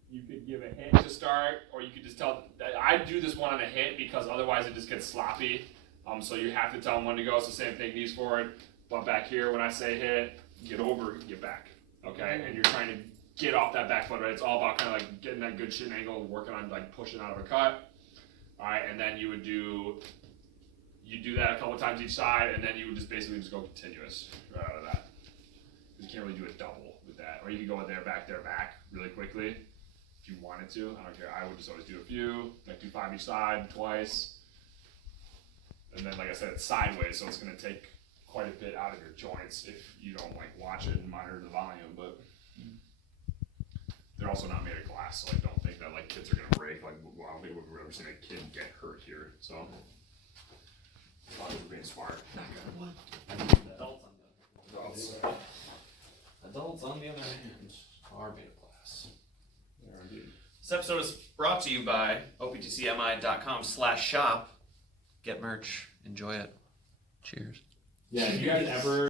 you could give a hit to start, or you could just tell that I do this one on a hit because otherwise it just gets sloppy. So you have to tell them when to go. It's the same thing, knees forward, butt back here. When I say hit, get over, get back. Okay, and you're trying to get off that back foot, right? It's all about kind of like getting that good shin angle, working on like pushing out of a cut. All right, and then you do that a couple times each side, and then you would just basically just go continuous right out of that. You can't really do a double with that, or you could go in there, back, really quickly if you wanted to. I don't care. I would just always do a few, like do 5 each side, twice, and then like I said, it's sideways, so it's gonna take quite a bit out of your joints if you don't like watch it and monitor the volume, but. They're also not made of glass, so I don't think that like kids are gonna break. Like, well, I don't think we've ever seen a kid get hurt here. So, as long as we're being smart. Adults, on the other hand, are made of glass. They are indeed. This episode is brought to you by optcmi.com/shop. Get merch. Enjoy it. Cheers. Yeah, if you guys ever